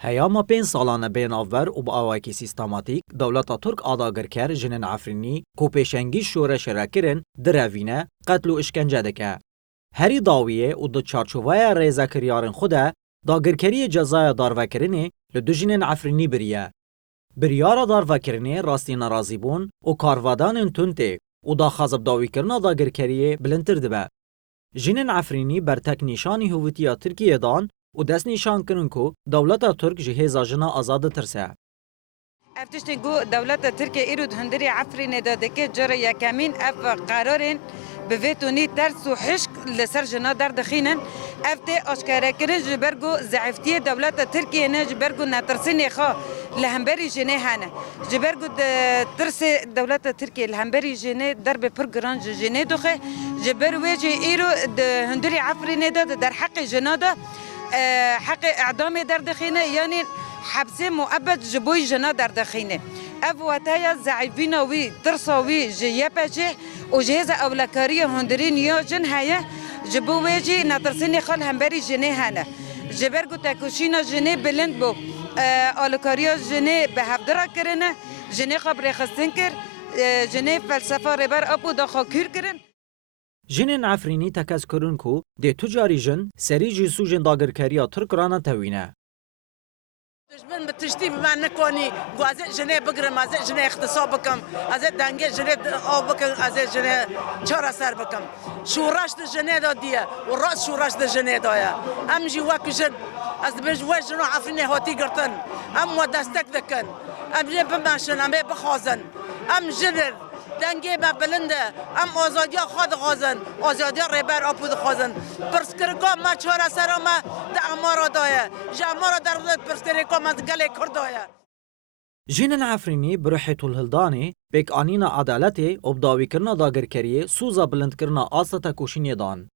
هیاما پین سالانه بین آور و با آواکی سیستماتیک دولت ترک آداگرکر جنن عفرینی کو پیشنگی شورش رکرن دروینه قتل و اشکنجه دکه. هری داویه و دو چارچوبای ریزه کریارن خوده داگرکری جزای داروکرنی لدو جنن عفرینی بریه. بریارا داروکرنی راستی نرازی بون و کاروادان تونته و دا خازب داوی کرنا داگرکریه بلندتر دبه. جنن عفرینی بر تک نشانی هویتیا ترکیه دان و دست نشان کرن کو دولت ترک جهیزا جنا آزاد ترسه. افتشتی گو دولت ترکیه ایرود هندری عفرین داده که جره یکمین اف قرارن بویتونی ترس و حشق لسر جنا در دخینن افته اشکاره کرن جبرگو ضعفتی دولت ترکیه نه جبرگو نترسینی خوا لهمبری جنه هنه جبرگو ترس دولت ترکیه لهمبری جنه در به پرگران جنه دخه جبر ویجی ایرو هندری عفرین داده در حق جنا ده حق اعدام در دخینه یعنی حبس مؤبد جبوی جنا در دخینه اف واتایا ضعیفین وی ترساوی جیه پچه و جهاز اولکاری هندرین یا جن هیا جبو ویجی نترسینی خال همبری جنه هنه جبرگو تکوشینا جنه بلند بو اولکاریا جنه به هفدرا کرنه جنه خبر خستن کر جنه فلسفه ربر اپو داخا کور کرن جنن عفرینی تکز کرن کو ده تجاری جن سری جیسو جن داگرکریا ترک رانا توینه. دشمن بتشتي بما نكوني غازي جنيه بقرم غازي جنيه اختصاب بكم غازي دانجي جنيه او بكم غازي جنيه چارا سر بكم شوراش د جنيه دو ديه والراس شوراش د جنيه دويا ام جي واكجن از بج وجنو عفني هوتي قرتن ام ودستك دكن ام جي بماشن ام بخازن ام جنر دنگی با بلنده ام آزادی خود خازن آزادی ربر آپود خازن پرسکرکا ما چهار سر ما دعمارا دایه جامارا در پرسکرکا ما گله کردایه جنن عفرینی برحیت الهلدانی بیک آنینا عدالتی و بداوی کرنا داگرکریه سوزا بلند کرنا آستا کوشینی دان.